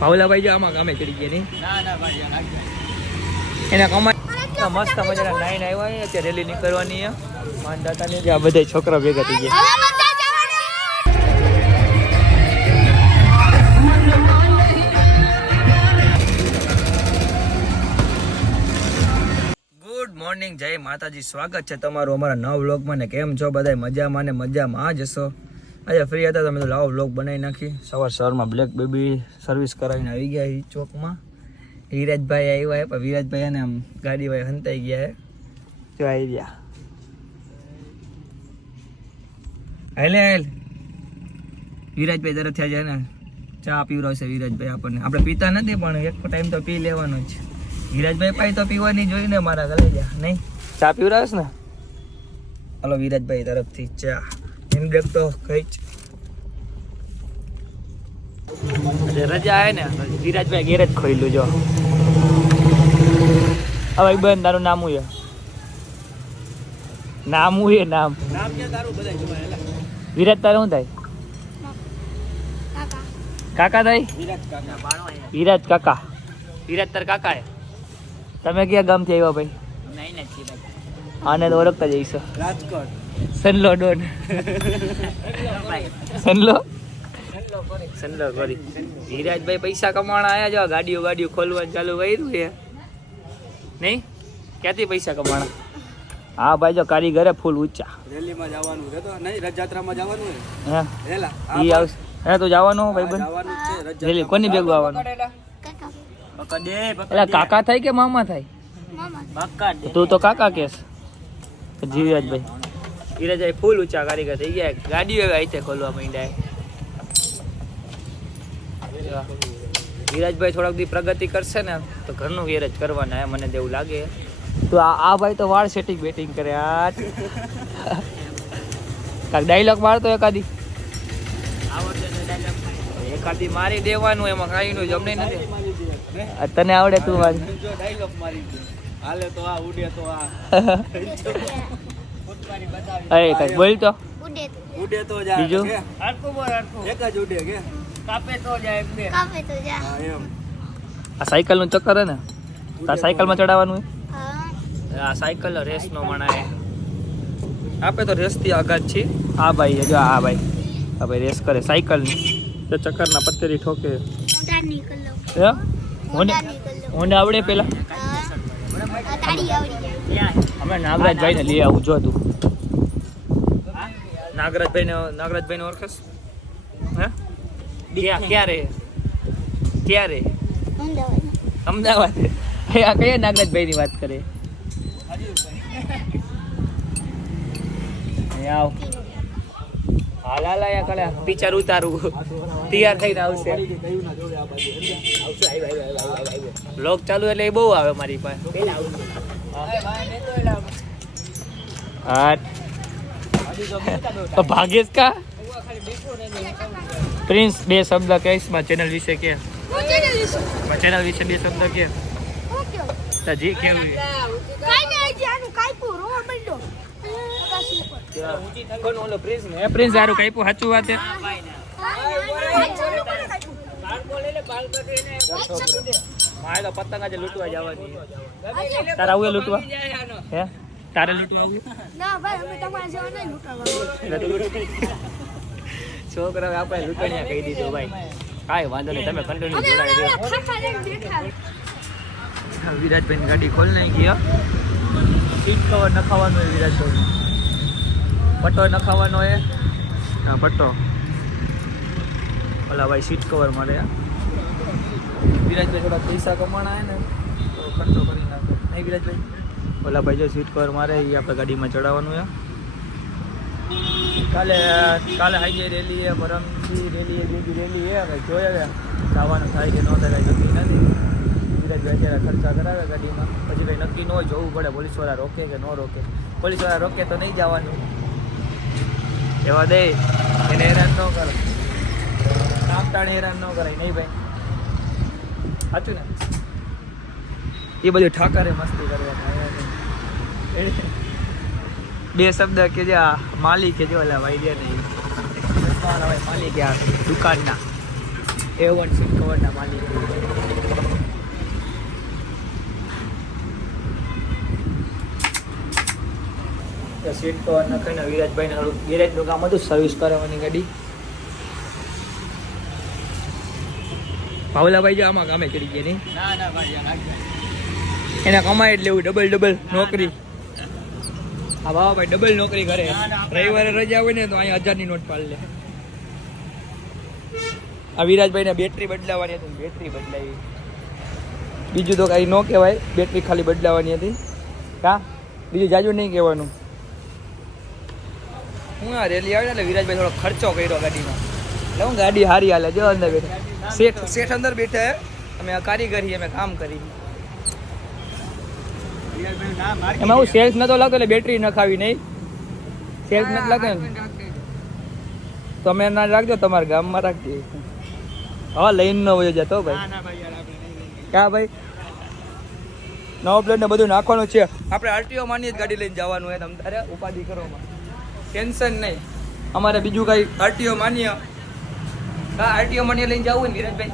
ભાવલાભાઈ જો આમાં ગામે ચડી ગયા નહીં. એના કમાઈ મસ્ત મજાના નાઈન આવ્યા છે અત્યારે રેલી નીકળવાની છે માનદાતાની ત્યાં બધા છોકરા ભેગા થઈ ગયા. મોર્નિંગ જય માતાજી. સ્વાગત છે તમારું અમારા નવ વ્લોગમાં ને કેમ છો બધા મજામાં ને મજામાં જશો આજે ફ્રી હતા તમે તો લાવો વ્લોગ બનાવી નાખી સવાર સવારમાં બ્લેક બેબી સર્વિસ કરાવીને આવી ગયા એ ચોકમાં. વિરાજભાઈ આવ્યા હે પણ વિરાજભાઈ અને આમ ગાડી ભાઈ હંતાઈ ગયા હે જો આવી ગયા. હેલે હેલ. વિરાજભાઈ તરફથી આજે ને ચા પીવડાવશે વિરાજભાઈ આપણને. આપણે પીતા નથી પણ એક ટાઈમ તો પી લેવાનો જ વિરાજભાઈ પાઈ તો પીવાની જોઈને મારા ગલે જા નહીં? ચા પીવડાવશ ને? હલો વિરાજભાઈ તરફથી ચા. તો કઈ જ. રજા આવે ને વિરાજભાઈ ગેરેજ ખોઈલું જો હવે બેન તારું નામ હું નામ હું એ નામ? ક્યાં તારું શું થાય? કાકા થાય? વિરાટ કાકા. બાણો વિરાજ કાકા. વિરાજ તાર કાકા તમે કયા ગામથી આવ્યા ભાઈ? નહીં નથી ભાઈ. આને તો ઓળખતા જઈશો રાજકોટ. સનલો ડોન. સનલો સનલો કરી. ધીરાજભાઈ પૈસા કમાણા આયા જો ગાડીઓ ગાડીઓ ખોલવાનું ચાલુ કર્યું છે. નહીં? ક્યાંથી પૈસા કમાણા હા ભાઈ જો કારીગરે ફૂલ ઊંચા. રેલીમાં જવાનું છે તો? નહીં રથયાત્રામાં જવાનું છે? હા. રેલા? ઈ આવશે. હે તો જવાનું ભાઈ બન. જવાનું છે રેલી કોની ભેગું આવવાનું? કાકા. પકડ એટલે કાકા થાય કે મામા થાય? મામા. તું તો કાકા કેસ. જીવરાજભાઈ. ધીરજભાઈ ફૂલ ઊંચા કારીગર થઈ ગયા. ગાડીઓ આવી આઈતે ખોલવા માંડ્યા. ધીરજભાઈ થોડાક દી પ્રગતિ કરશે ને તો ઘરનું ગેરેજ કરવાના મને તેવું લાગે. તો આ ભાઈ તો વાળ સેટિંગ બેટિંગ કરે આ કાંક ડાયલોગ મારતો એકાદી. એકાદી મારી દેવાનું એમાં કાંઈ નું જમને નથી. તને આવડે તું મારી ડાયલોગ મારી. હાલે તો આ ઉડે તો આ. અરે કઈ બોલ તો. ઉડે તો. ઉડે તો જા બીજું? કે? બોલ હરખું એક જ ઉડે કે કાપે તો જાય એમ કાપે તો જાય હા એમ. આ સાયકલનું ચક્કર હે ને? તાર સાયકલમાં ચડાવવાનું હે? હા. આ સાયકલ રેસ નો મણાય. આપે તો રેસથી આઘાત છે. આ ભાઈ જો આ ભાઈ. આ ભાઈ રેસ કરે સાયકલની તો ચક્કર ના પત્તરી ઠોકે. મોટા નીકળ લો. હે? નીકળ આવડે પેલા હા આ તાળી આવડી જાય અમે નાગરાજભાઈ ને લઈ આવું જો તું. નાગરાજભાઈ ને નાગરાજભાઈ ને ઓળખસ હે ક્યારે ક્યારે અમદાવાદ. આ કયા નાગરાજભાઈ ની વાત કરે? આવ. હાલ હાલ આયા પિક્ચર ઉતારું. તૈયાર થઈને આવશે. બ્લોગ ચાલુ એટલે એ બહુ આવે મારી પાસે. હા તો ભાગેશ કા પ્રિન્સ બે શબ્દ કહીશમાં ચેનલ વિશે કે ચેનલ વિશે બે શબ્દ કે જી કેવું પ્રિન્સ સારું કાપ્યું સાચું વાત મારે તો પતંગ આજે લૂંટવા જવાની તારા આવું લૂંટવા? હે? તારે લૂંટવા આવું ના ભાઈ અમે તમારા જેવા નહીં લૂંટાવા એટલે તું છોકરા આપણે લૂંટણિયા કહી દીધું ભાઈ. કાંઈ વાંધો નહીં તમે કન્ટિન્યુ અમે જોડાઈ દો વિરાજભાઈ ગાડી ખોલ નહીં ગયા સીટ કવર નખાવાનું હોય વિરાજભાઈ પટ્ટો નખાવાનો એ હા પટ્ટો. ઓલા ભાઈ સીટ કવર મારે વિરાજભાઈ થોડા પૈસા કમાણા ને, તો ખર્ચો કરી નાખે. નહીં વિરાજભાઈ? ઓલા ભાઈ જો સીટ કવર મારે એ આપણે ગાડીમાં ચડાવવાનું છે કાલે કાલે હાઈજે રેલી એ પરમથી રેલી એ બીજી રેલી એ હવે જોઈએ હવે. જવાનું થાય કે ન થાય નક્કી નથી. વિરાજભાઈ અત્યારે ખર્ચા કરાવે ગાડીમાં. પછી કંઈ નક્કી ન હોય, જોવું પડે. પોલીસવાળા રોકે કે ન રોકે. પોલીસવાળા રોકે તો નહીં જવાનું. એવા દે. એને હેરાન ન કરે. હેરાન ન કરાય. નહીં ભાઈ. સાચું ને? એ બધું ઠાકરે મસ્તી કરવા બે શબ્દ કે જે માલિક જે ઓલા ભાઈ જે નહીં. માલિક આ દુકાનના. એ વન સીટ કવરના માલિક. સીટ કવર નાખીને વિરાજભાઈને વિરાજનું કામ હતું સર્વિસ કરવાની ગાડી. ભાવલાભાઈ જો આમાં કામે ચડી ગયા નહીં? ના ના ભાઈ યાર નાખજો. એને કમાય એટલે એવું ડબલ ડબલ નોકરી. હા બાબા ભાઈ ડબલ નોકરી કરે. રવિવારે રજા હોય ને તો અહીંયા હજારની નોટ પાડી લે. આ વિરાજભાઈને બેટરી બદલાવાની હતી બેટરી બદલાવી. બીજું તો કાંઈ ન કહેવાય બેટરી ખાલી બદલાવાની હતી. કા? બીજું જાજુ નહીં કહેવાનું. હું આ રેલી આવે ને એટલે વિરાજભાઈ થોડો ખર્ચો કર્યો ગાડીમાં. એટલે હું ગાડી હારી હાલે જો અંદર બેઠા. શેઠ શેઠ અંદર બેઠા હે? અમે આ કારીગરી અમે કામ કરી એમાં હું સેલ્સ નતો લાગતો એટલે બેટરી નખાવી નહીં. સેલ્સ નથી લાગે ને? તમે ના રાખજો તમારા ગામમાં રાખજો. હા લઈને ન વયો જતો ભાઈ. કા ભાઈ નવો પ્લેટ ને બધું નાખવાનું છે. આપણે આરટીઓ માની જ ગાડી લઈને જવાનું હોય તમ તારે ઉપાધિ કરો ટેન્શન નહીં. અમારે બીજું કઈ આરટીઓ માન્ય હા આરટીઓ મને લઈને જવું હોય નીરજભાઈ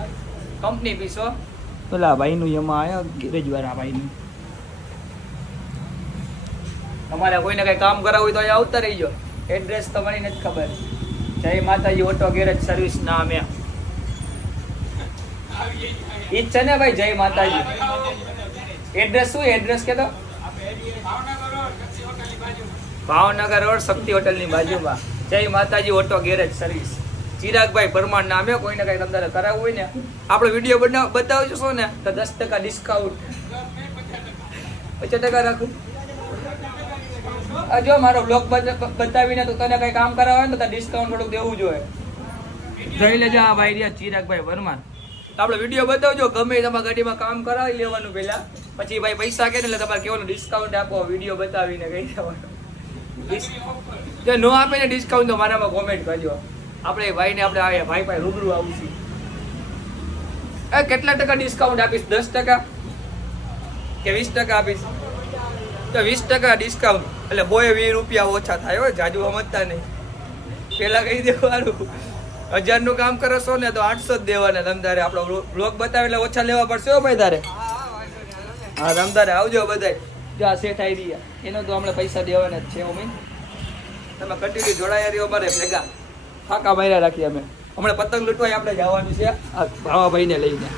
કંપની પીસો પેલા ભાઈનું એમાં આવ્યા ગેરેજ વાળા ભાઈનું. તમારે કોઈને કઈ કામ કરાવવું હોય તો અહીંયા આવતા રહીજો. એડ્રેસ તમારી નથી ખબર. જય માતાજી ઓટો ગેરેજ સર્વિસ ના એ ઈ છે ને ભાઈ જય માતાજી. એડ્રેસ શું એડ્રેસ કે તો ભાવનગર રોડ શક્તિ હોટલની બાજુમાં. Jay Mataji auto garage service ચિરાગભાઈ પરમાર નામે કોઈને કઈ તમારે કરાવવું હોય ને, આપણે વીડિયો બનાવ બતાવજો છો ને, તો દસ ટકા ડિસ્કાઉન્ટ પચાસ ટકા રાખું. જો મારો બ્લોગ બતાવીને તો તને કઈ કામ કરાવે ને, તો ડિસ્કાઉન્ટ થોડુંક દેવું જોઈએ જોઈ લેજો આ ભાઈ રહ્યા ચિરાગભાઈ પરમાર. તો આપણે વીડિયો બતાવજો, ગમે તમારા ગાડીમાં કામ કરાવી લેવાનું પહેલા. પછી ભાઈ પૈસા કે એટલે તમારે કેવાનું ડિસ્કાઉન્ટ આપો વીડિયો બતાવીને કહી દેવાનું. જો નો આપે ને ડિસ્કાઉન્ટ તો મારામાં કોમેન્ટ કરજો. આપણે ભાઈને આપણે ભાઈ ભાઈ રૂબરૂ આવું છું. એ કેટલા ટકા ડિસ્કાઉન્ટ આપીશ? દસ ટકા કે વીસ ટકા આપીશ? તો વીસ ટકા ડિસ્કાઉન્ટ એટલે બોય વીસ રૂપિયા ઓછા થાય હો, જાજુ સમજતા નહીં. પેલા કહી દેવાનું હજારનું કામ કરો છો ને તો આઠસો જ દેવાના. રમદારે આપણો બ્લોગ બતાવે એટલે ઓછા લેવા પડશે હો ભાઈ તારે. હા, રમદારે આવજો બધાય. જો આ સેઠ આવી રહ્યા. એનો તો હમણાં પૈસા દેવાના જ છે ઓમીન તમે કન્ટિન્યુ જોડાયા રહ્યો અમારે ભેગા. ફાકા માર્યા રાખીએ અમે. હમણાં પતંગ લૂંટવાય આપણે જવાનું છે. આ ભાવાભાઈને લઈને.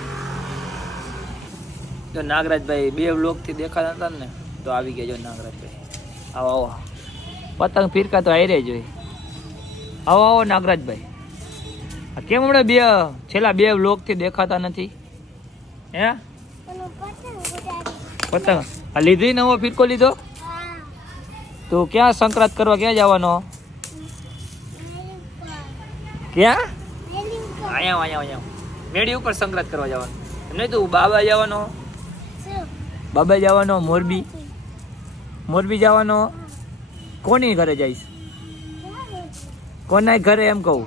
જો નાગરાજભાઈ બે બ્લોકથી દેખાતા હતા ને તો આવી ગયા જો નાગરાજભાઈ. આવો આવો. પતંગ ફિરકા તો આયરે જ હોય. આવો આવો નાગરાજભાઈ. આ કેમ હમણાં બે છેલ્લા બે બ્લોકથી દેખાતા નથી? હે? પતંગ. આ લીધી નવો ફિરકો લીધો. તો ક્યાં સંક્રાંત કરવા ક્યાં જવાનો. ક્યાં? અહીંયા અહીંયા અહીંયા મેળી ઉપર સંક્રાંત કરવા જવાનું. એમ નહીં તું બાબા જવાનો? બાબા જવાનો મોરબી. મોરબી જવાનો. કોની ઘરે જઈશ? કોના ઘરે એમ કહું?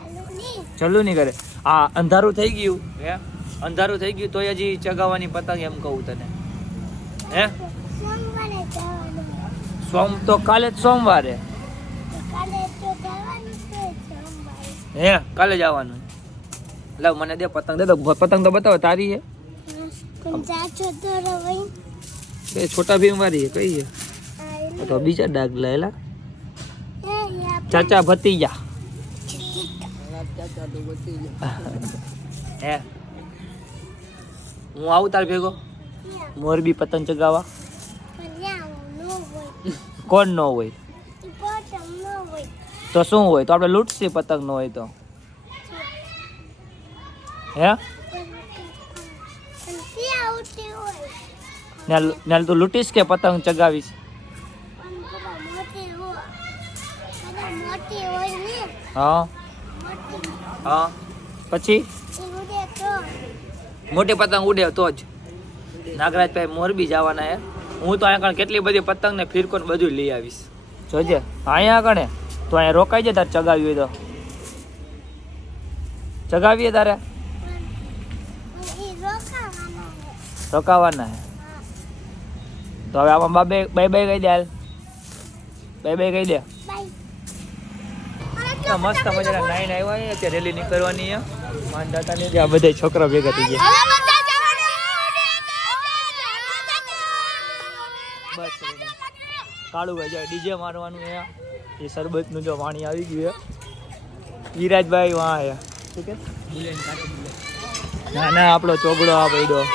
નહીં ઘરે. આ અંધારું થઈ ગયું. હે? અંધારું થઈ ગયું તોય હજી ચગાવવાની પતંગ એમ કહું તને. હે? સોમ તો કાલે જ સોમવારે તો કાલે તો જવાનું છે સોમવારે. હે કાલે જવાનું લાવ મને દે પતંગ દે તો પતંગ તો બતાવો તારી હે. એ છોટા ભીમ વાળી કઈ હે? તો બીજા ડાગ લાયેલા. ચાચા ભતીજા. હે. હું આવું તાર ભેગો? મોરબી પતંગ ચગાવવા. કોણ ન હોય. તો શું હોય? તો આપણે લૂંટશી પતંગ ન હોય તો. હે. ને તું લૂંટીશ કે પતંગ ચગાવીશ? હા. હા. પછી? મોટી પતંગ ઉડે તો જ. નાગરાજભાઈ મોરબી જવાના હે. હું તો અહીંયા કેટલી બધી પતંગ ને ફિરકો બધું લઈ આવીશ. જોજે. અહીંયા કણે તો અહીંયા રોકાઈ જાય તારે ચગાવી હોય તો. ચગાવીએ તારે? રોકાવાના તો હવે આમાં બાબે બાય બાય કહી દે હાલ. બાય બાય કહી દે. મસ્ત મજાના નાઈન આવ્યા છે રેલી નીકળવાની છે. માંડતા નહીં આ બધા છોકરા ભેગા થઈ ગયા હવે બધા જવાનું બસ કાળુભાઈ જાય ડીજે મારવાનું છે એ શરબતનું જો પાણી આવી ગયું છે. વિરાજભાઈ વાં છે. ઠીક છે ના ના આપણો ચોગડો આ પડ્યો.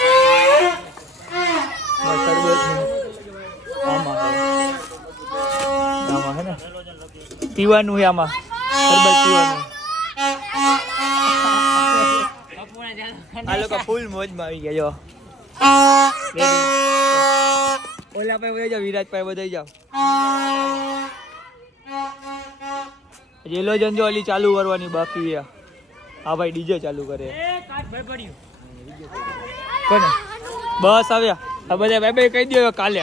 શરબતનું આમાં આમાં હે ને? પીવાનું છે આમાં. શરબત પીવાનું. આ લોકો ફૂલ મોજમાં આવી ગયા જો. ઓલા ભાઈ બધા જાઓ વિરાજ ભાઈ બધા જાઓ. રેલો જંજો અલી ચાલુ કરવાની બાકી હા ભાઈ ડીજે ચાલુ કરે. કોને? બસ આવ્યા. આ બધા ભાઈ ભાઈ કહી દે કાલે.